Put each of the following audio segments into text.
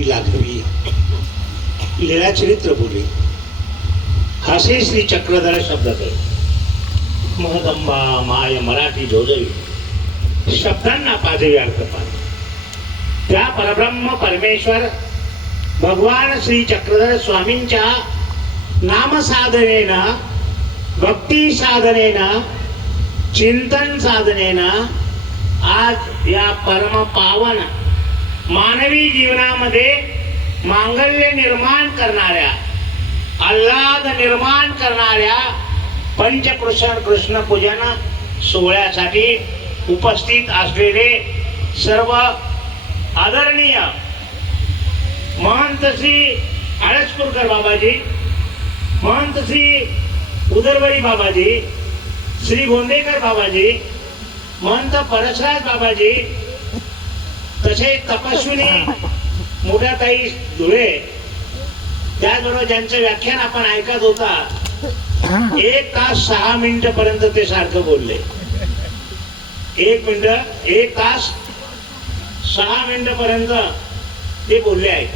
ही लाघवी लीला चरित्र बोले. हासे श्री चक्रधर शब्दात आहे. महदंबा माय मराठी जोजवी. शब्दांना पाजवी अर्थ पाहिजे त्या परब्रह्म परमेश्वर भगवान श्री चक्रधर स्वामींच्या नामसाधनेनं भक्ती साधनेनं चिंतन साधनेनं आज या परम पावन मानवी जीवनामध्ये मांगल्य निर्माण करणाऱ्या आल्हाद निर्माण करणाऱ्या पंचकृष्ण कृष्ण पूजन सोहळ्यासाठी उपस्थित असलेले सर्व आदरणीय महंत श्री आळसपूरकर बाबाजी महंत श्री उदरवरी बाबाजी श्री गोंदेकर बाबाजी महंत परसराज बाबाजी तसे तपस्विनी मोठ्या ताई धुळे त्याचबरोबर ज्यांचं व्याख्यान आपण ऐकत होता एक तास सहा मिनिट पर्यंत ते सारखं बोलले. एक मिनिट एक तास सहा मिनिट पर्यंत ते बोलले आहेत.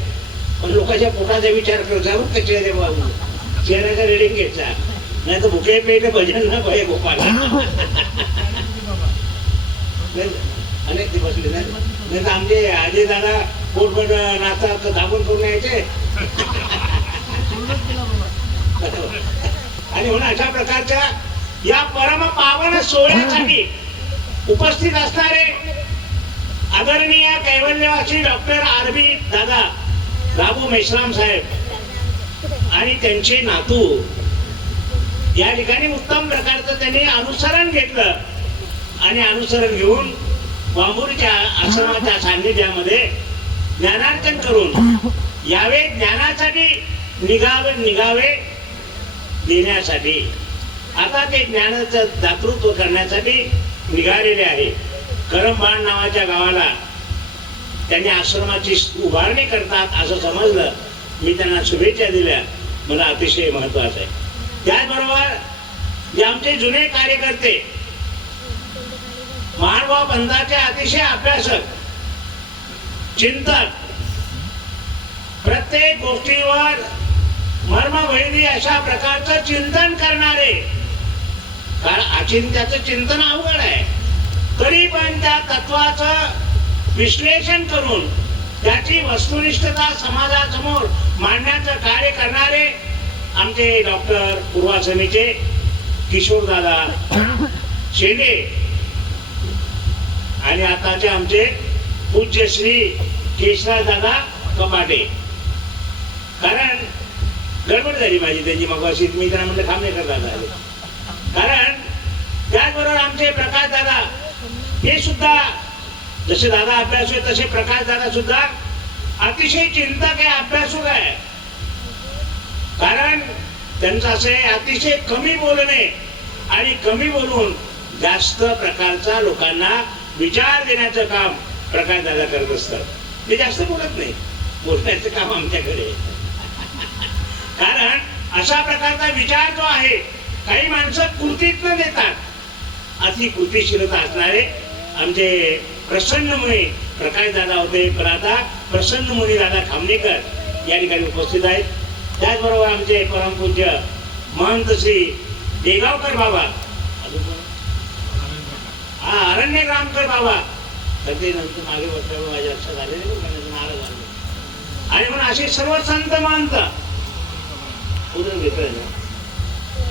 पण लोकांच्या पोटाचा विचार करता बाबू चेहऱ्याचा रेडिंग घ्यायचा नाही तर भुके पेट भजन ना भय गोपाल अनेक ते बसले नाही नाही तर आमचे आजे दादा पोटभर नाचा दाबून करून यायचे. आणि म्हणून अशा प्रकारच्या या परम पावन सोहळ्यासाठी उपस्थित असणारे आदरणीय कैवल्यवासी डॉक्टर आर बी दादा राबू मेश्राम साहेब आणि त्यांचे नातू. या ठिकाणी उत्तम प्रकारचं त्यांनी अनुसरण घेतलं आणि अनुसरण घेऊन बांबूरच्या आश्रमाच्या सान्निध्यामध्ये ज्ञानार्जन करून यावे ज्ञानासाठी निघावे निघावे देण्यासाठी. आता ते ज्ञानाचं दातृत्व करण्यासाठी निघालेले आहे. करमबाण नावाच्या गावाला त्यांनी आश्रमाची उभारणी करतात असं समजलं. मी त्यांना शुभेच्छा दिल्या. मला अतिशय महत्वाचं आहे. त्याचबरोबर जे आमचे जुने कार्यकर्ते महानुभाव बंधाचे अतिशय अभ्यासक चिंतक. प्रत्येक गोष्टीवर मर्मभेदी अशा प्रकारचं चिंतन करणारे. कारण अचिंत्याचं चिंतन अवघड आहे. तरी पण त्या तत्वाचं विश्लेषण करून त्याची वस्तुनिष्ठता समाजासमोर मांडण्याचं कार्य करणारे आमचे डॉक्टर पूर्वासनीचे किशोरदादा शेंडे आणि आताचे आमचे पूज्य श्री केशराज दादा कपाटे. कारण गडबड झाली माझी त्यांची मग अशी मी त्यांना म्हणलं खामनेकर दादा आले कारण त्याचबरोबर आमचे प्रकाश दादा हे सुद्धा जसे दादा अभ्यास होय तसे प्रकाश दादा सुद्धा अतिशय चिंतक आहे अभ्यासूक आहे. कारण त्यांचं असं अतिशय कमी बोलणे आणि कमी बोलून जास्त प्रकारचा लोकांना विचार देण्याचं काम प्रकाश दादा करत असतात. ते जास्त बोलत नाही. बोलण्याचं काम आमच्याकडे कारण अशा प्रकारचा विचार जो आहे काही माणसं कृतीत न देतात. अति कृतीशीलता असणारे आमचे प्रसन्न मुनी प्रकाश दादा होते. पण आता प्रसन्न मुनी दादा खामनेकर या ठिकाणी उपस्थित आहेत. त्याचबरोबर आमचे परमपूज्य महंत श्री देगावकर बाबा हा अरण्य रामकर बाबा. तर ते नंतर मागे बसल्यावर माझ्या लक्षात आले नाही नाराज झाले आणि म्हणून असे सर्व संत मानता. उदर घेतलं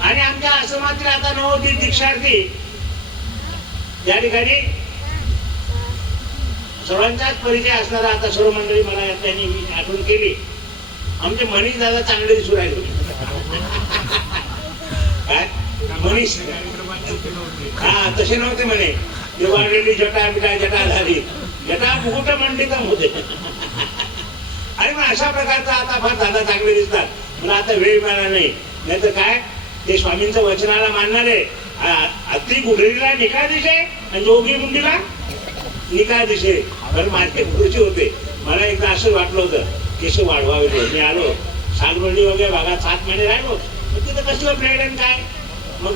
आणि आमच्या आश्रमातील आता नवोदित दीक्षार्थी. त्या ठिकाणी सर्वांचाच परिचय असणारा आता सर्व मंडळी मला त्यांनी आठवण केली. आमचे मनीष दादा चांगले दिसू राहिले. काय? मनीष हा तसे नव्हते म्हणे. ते वाढलेली जटा बिटा जटा झाली. जटा मुकुट मंडितम होते? आणि मग अशा प्रकारचा आता फार दादा चांगले दिसतात. मला आता वेळ मिळाला नाही. नाहीतर काय? ते स्वामींचं वचनाला मानणारे अति गुढरीला निकाल दिशे आणि जोगी मुंडीला निकाल दिशे. पण माझे गुरुजी होते. मला एकदा असं वाटलं होतं केस वाढवावे मी आलो. सागरोली वगैरे भागात सात महिने राहिलो. मग तिथं कसलं ब्रेड आणि काय? मग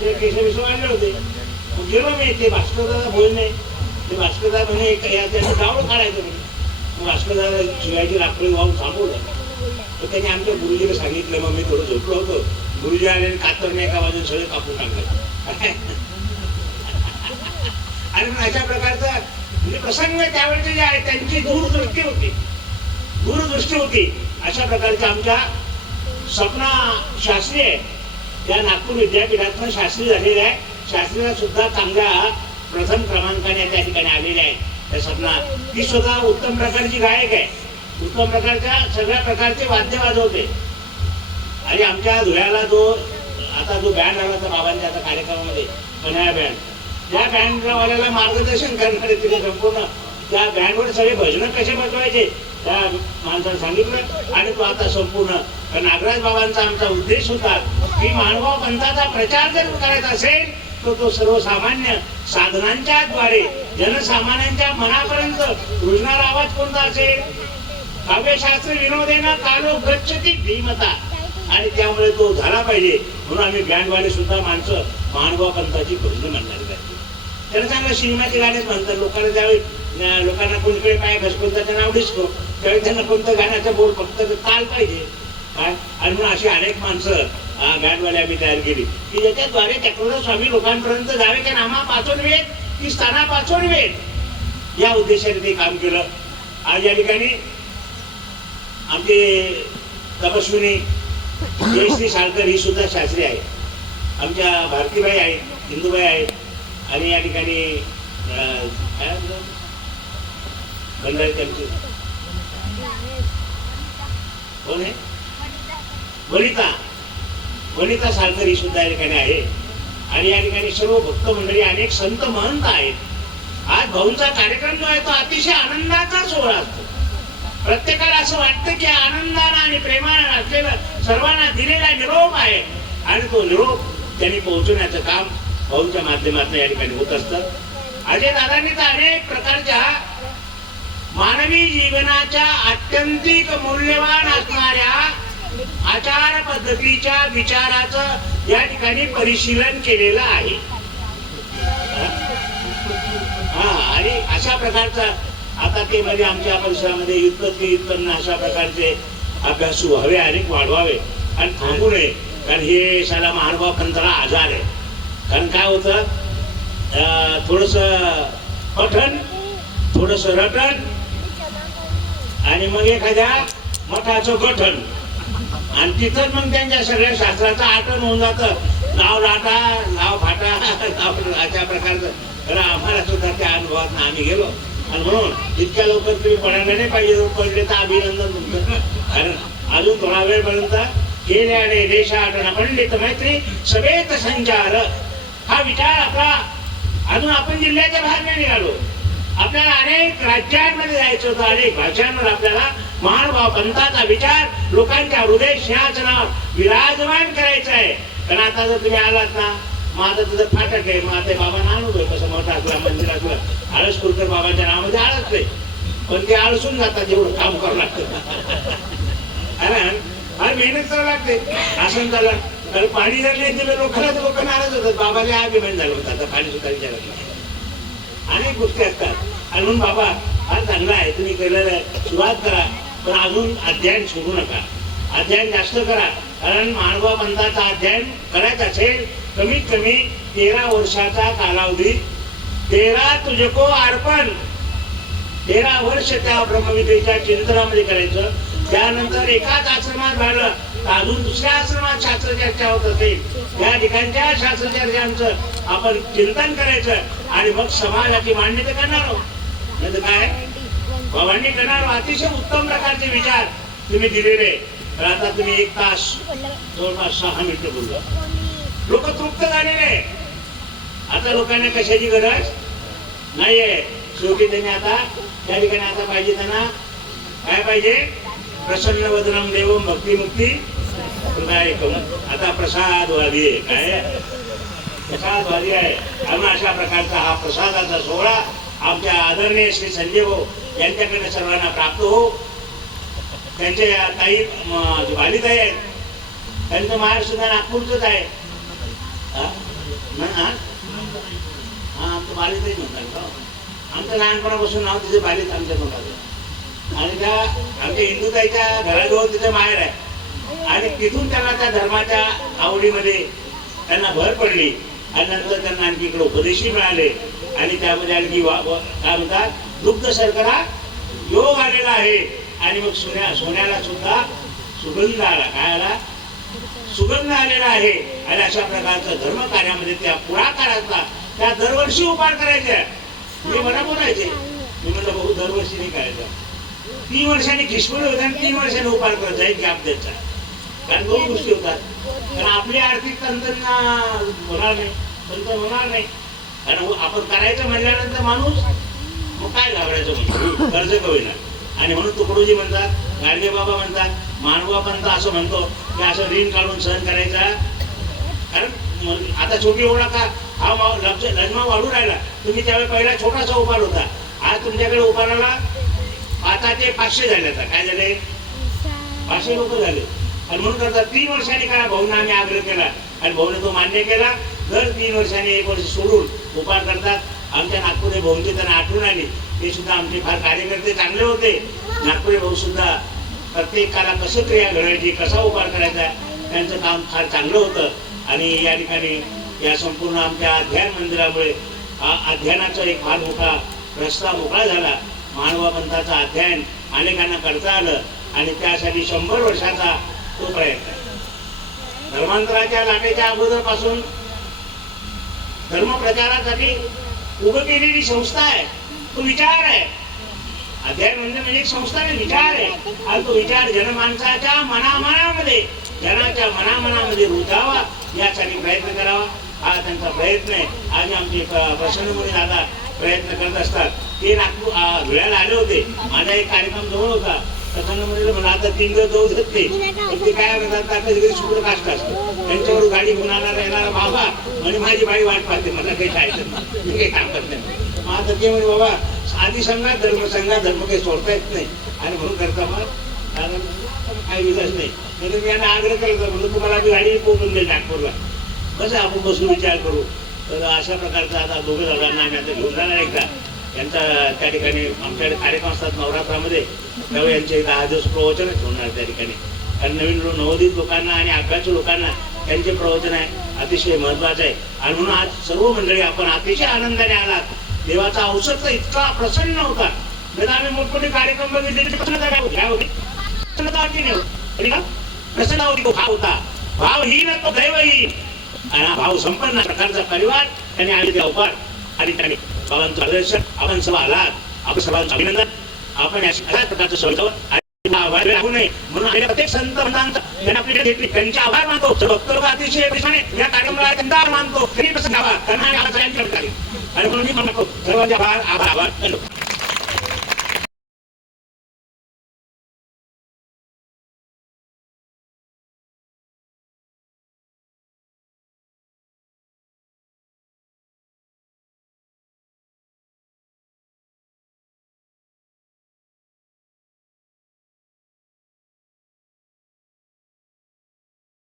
ते केस वाढले होते. मग गेलो मी ते भास्कर बोलणे. ते भास्करदा म्हणे त्याचं गावडं काढायचं म्हणे. भास्करदादा शिवाजी राखोळी वाहून थांबवलं. तर त्यांनी आमच्या गुरुजीला सांगितलं मग मी थोडं झोपलो होतो. गुरुजी आले कातरने एका बाजून सगळं कापून टाकलं. आणि मग अशा प्रकारचा म्हणजे प्रसंग त्यावेळेचे जे आहे त्यांची दूरदृष्टी होती. दूरदृष्टी होती. अशा प्रकारच्या आमच्या सपना शास्त्री आहे त्या नागपूर विद्यापीठातून शास्त्री झालेल्या आहे शास्त्रीला सुद्धा चांगल्या प्रथम क्रमांकाने त्या ठिकाणी आलेल्या आहेत. त्या सपना ती स्वतः उत्तम प्रकारची गायक आहे. उत्तम प्रकारच्या सगळ्या प्रकारचे वाद्य वाजवते. आणि आमच्या धुळ्याला जो आता जो बँड आला होता बाबांच्या आता कार्यक्रमामध्ये कन्या बँड त्या बँडवाल्याला मार्गदर्शन करणारे तिथे संपूर्ण त्या बँडवर सगळे भजन कसे बसवायचे त्या माणसाने सांगितलं. आणि तो आता संपूर्ण कारण नागराज बाबांचा आमचा उद्देश होता की मानवा पंथाचा प्रचार जर करायचा असेल तर तो सर्वसामान्य साधनांच्या द्वारे जनसामान्यांच्या मनापर्यंत रुजणारा आवाज कोणता असेल? काव्यशास्त्र विनोदेना कालो गच्छती भीमता. आणि त्यामुळे तो झाला पाहिजे. म्हणून आम्ही बँडवाले सुद्धा माणसं महानुभाव पंथाची भजनं म्हणणारी पाहिजे त्याला चांगलं सिनेमाचे गाणेच म्हणतात. लोकांना ज्यावेळी लोकांना कोणीकडे पाय घसकोणताचं नाव डिस्को त्यावेळी त्यांना कोणतं गाण्याचं बोल फक्त ताल पाहिजे. काय आणि म्हणून अशी अनेक माणसं मॅनवाले आम्ही तयार केली. की ज्याच्याद्वारे चक्रधर स्वामी लोकांपर्यंत जावे की नामा पाचून वेळ की स्थाना पाचून वेळ या उद्देशाने ते काम केलं. आज या ठिकाणी आमचे तपस्विनी जयश्री साळकर ही सुद्धा शास्त्री आहे आमच्या भारतीबाई आहेत हिंदूबाई आहेत आणि या ठिकाणी काय कोण आहे? वनिता. वनिता साळकर सुद्धा या ठिकाणी आहे. आणि या ठिकाणी सर्व भक्त मंडळी अनेक संत महंत आहेत. आज भाऊंचा कार्यक्रम जो आहे तो अतिशय आनंदाचा सोहळा असतो. प्रत्येकाला असं वाटतं की आनंदानं आणि प्रेमानं असलेला सर्वांना दिलेला निरोप आहे. आणि तो निरोप त्यांनी पोहोचवण्याचं काम भाऊंच्या माध्यमातून या ठिकाणी होत असतं. अजय दादांनी तर अनेक प्रकारच्या मानवी जीवनाच्या अत्यंतिक मूल्यवान असणाऱ्या आचार पद्धतीच्या विचाराचं या ठिकाणी परिशीलन केलेलं आहे. हा आणि अशा प्रकारचा आता ते म्हणजे आमच्या परिसरामध्ये युत्पत्ती उत्पन्न अशा प्रकारचे अभ्यास व्हावे अनेक वाढवावे आणि थांबू नये. कारण हे साला महानुभाव पंथाला आजार आहे. कारण काय होतं? थोडस पठण थोडस रटण आणि मग एखाद्या मठाचं गठन आणि तिथं मग त्यांच्या सगळ्या शास्त्राचं आटन होऊन जातं. नाव लाटा नाव फाटा नाव अशा प्रकारचं. तर आम्हाला सुद्धा त्या अनुभवात आम्ही गेलो. आणि म्हणून इतक्या लवकर तुम्ही पडायला नाही पाहिजे पडले तर अभिनंदन तुमचं. कारण अजून थोडा वेळपर्यंत गेल्याने रेषा आठवणा पंडित मैत्री सवेत संचार. हा विचार आपला. अजून आपण जिल्ह्याच्या बाहेर नाही निघालो. आपल्याला अनेक राज्यांमध्ये जायचं होतं अनेक भाषांवर आपल्याला महानुभाव पंथाचा विचार लोकांच्या हृदय सिंहासनावर विराजमान करायचा आहे. कारण आता जर तुम्ही आलात ना माझं आता तुझं फाटक आहे मग आता बाबा नानू कसं मोठा असला मंदिर आळस कुरकर बाबाच्या नावामध्ये आळस नाही पण ते आळसून जातात एवढं काम करावं लागतं. कारण फार मेहनत करावं लागते. आसन झालं कारण पाणी जर नाही दिलं लोकांना तर लोक नाराज होतात. बाबाला आभिमान झालं होतं आता पाणी सुद्धा विचारत नाही. अनेक गोष्टी असतात. अजून बाबा हा चांगला आहे. तुम्ही केलेलं आहे. सुरुवात करा. पण अजून अध्ययन सोडू नका. अध्ययन जास्त करा. कारण मानवा बंधाचा अध्ययन करायचं असेल कमीत कमी तेरा वर्षाचा कालावधी. तेरा तुझको अर्पण. तेरा वर्ष त्या ब्रह्मविद्येच्या चिंतनामध्ये करायचं. त्यानंतर एकाच आश्रमात झालं तर अजून दुसऱ्या आश्रमात शास्त्रचर्चा होत असेल. या ठिकाणच्या शास्त्रचर्चांचं आपण चिंतन करायचं आणि मग समाजाची मांडणी तर करणार आहोत. नाही काय? भवानी करणार अतिशय उत्तम प्रकारचे विचार तुम्ही दिलेले तर आता तुम्ही एक तास जवळपास सहा मिनिटं बोललो. लोक तृप्त झालेले आता लोकांना कशाची गरज? नाहीये शेवटी त्यांनी आता त्या ठिकाणी आता पाहिजे त्यांना काय पाहिजे? प्रसन्न वदनम देव भक्ती मुक्ती. हृदयकम आता प्रसादवादी आहे. काय? प्रसादवादी आहे. अशा प्रकारचा हा प्रसादाचा सोहळा आमच्या आदरणीय श्री संजय भाऊ यांच्याकडे सर्वांना प्राप्त हो. त्यांचे ताई म, आहेत त्यांचं माहेर सुद्धा नागपूरचंच आहे. हा? हा? हा आमचं बालिताई म्हणतात आमचं लहानपणापासून नाव तिथे बालित आमच्या म्हणतात. आणि त्या आमच्या हिंदुताईच्या घराजवळ तिचं माहेर आहे. आणि तिथून त्यांना त्या धर्माच्या आवडीमध्ये त्यांना भर पडली. आणि नंतर त्यांना आणखी इकडे उपदेशही मिळाले. आणि त्यामध्ये आणखी वा- काय म्हणतात? दुग्ध शर्करा योग आलेला आहे. आणि मग सोन्या सोन्याला सुद्धा सुगंध आला. काय आला? सुगंध आलेला आहे. आणि अशा प्रकारचं धर्म कार्यामध्ये त्या पुढाकारातला त्या दरवर्षी उपार करायच्या हे मला बोलायचे मी म्हणलं भाऊ दरवर्षी नाही करायचा. तीन वर्षांनी खिसपण होता आणि तीन वर्षांनी उपार करायचा जाईल गॅप द्यायचा कारण दोन गोष्टी होतात. कारण आपली आर्थिक तंत्रज्ञान होणार नाही. तंत्र होणार नाही. कारण हो, आपण करायचं म्हणल्यानंतर माणूस मग काय घाबरायचं म्हणजे? कर्ज कविना आणि म्हणून तुकडोजी म्हणतात गाडगे बाबा म्हणतात मानवा पंत असं म्हणतो की असं ऋण काढून सहन करायचा. कारण आता छोटी ओढा का हा लक्ष वाढू राहिला. तुम्ही त्यावेळी पहिला छोटासा उपाड होता. आज तुमच्याकडे उपाडाला आता ते पाचशे झाले आता. काय झाले? पाचशे लोक झाले. आणि म्हणून करतात तीन वर्षांनी काय भाऊना आम्ही आग्रह केला. आणि भाऊने तो मान्य केला दर तीन वर्षांनी एक वर्ष सोडून उपाड करतात. आमच्या नागपुरे भाऊंची त्यांना आठवण आली. ते सुद्धा आमचे फार कार्यकर्ते चांगले होते. नागपुरे भाऊ सुद्धा प्रत्येकाला कसं क्रिया घडायची कसा उपाड करायचा त्यांचं काम फार चांगलं होतं. आणि या ठिकाणी या संपूर्ण आमच्या अध्ययन मंदिरामुळे अध्ययनाचा एक फार मोठा रस्ता मोकळा झाला. मानवा पंथाचं अध्ययन अनेकांना करता आलं. आणि त्यासाठी शंभर वर्षाचा तो प्रयत्न आहे धर्मांतराच्या लाटेच्या अगोदरपासून धर्म प्रचारासाठी उभं केलेली संस्था आहे तो विचार आहे. अध्याय म्हणजे म्हणजे एक संस्था आहे विचार आहे. आणि तो विचार जनमानसाच्या मनामनामध्ये जनाच्या मनामनामध्ये रुजावा यासाठी प्रयत्न करावा. हा त्यांचा प्रयत्न आहे. आज आमचे प्रसन्नमुळे दादा प्रयत्न करत असतात. ते नागपूर धुळ्याला आले होते. माझा एक कार्यक्रम जवळ होता. प्रसन्नमुनीला म्हणलं आता तीन दिवस जाऊ देत नाही. ते काय म्हणतात कधी कधी शुक्र काष्ट असतं. त्यांच्यावर गाडी घेऊन आला येणारा बाबा म्हणजे माझी बाई वाट पाहते मला काही खायचं नाही मी काही काम करत नाही. मग आता ते म्हणजे बाबा आधी सांगा धर्म सांगा धर्म काही सोडता येत नाही. आणि म्हणून करता मग कारण काही विकास नाही. म्हणून मी यांना आग्रह केला म्हणून तुम्हाला आम्ही गाडी पोहोचून देईल नागपूरला. कसं आपण बसून विचार करू? तर अशा प्रकारचा आता दोघं दादांना आम्ही आता घेऊन जाणार एकदा. यांचा त्या ठिकाणी आमच्याकडे कार्यक्रम असतात नवरात्रामध्ये. त्यावेळी यांचे दहा दिवस प्रवचनच होणार त्या ठिकाणी. कारण नवीन नवोदित लोकांना आणि अभ्यासू लोकांना त्यांचे प्रवचन आहे. अतिशय महत्वाचं आहे. आणि म्हणून आज सर्व मंडळी आपण अतिशय आनंदाने आलात. देवाचा औषध तर इतका प्रसन्न होता. म्हणजे आम्ही मोठमोठे कार्यक्रम बघितले प्रसन्नता काय होती? काय होती? प्रसन्नता नाही होती. तो भाव होता. भावहीन तो दैवहीन. आणि भाव संपन्न प्रकारचा परिवार त्यांनी आले ते आणि त्याने बाबांचं मार्गदर्शन आपण सभा आलात. आपण सर्वांचं अभिनंदन. आपण या अशाच प्रकारचं सर्व आणि आभार राहू नये. म्हणून आलेल्या प्रत्येक संत म्हणतात त्यांनी आपल्याकडे घेतली. त्यांचे आभार मानतो. भक्त लोक अतिशय या कार्यक्रमाला त्यांचा आभार मानतो. त्यांनी प्रसन्न आभार. त्यांना आम्ही आभार सगळ्यांच्या आणि म्हणून मी म्हणतो सर्वांचे आभार आभार आभार.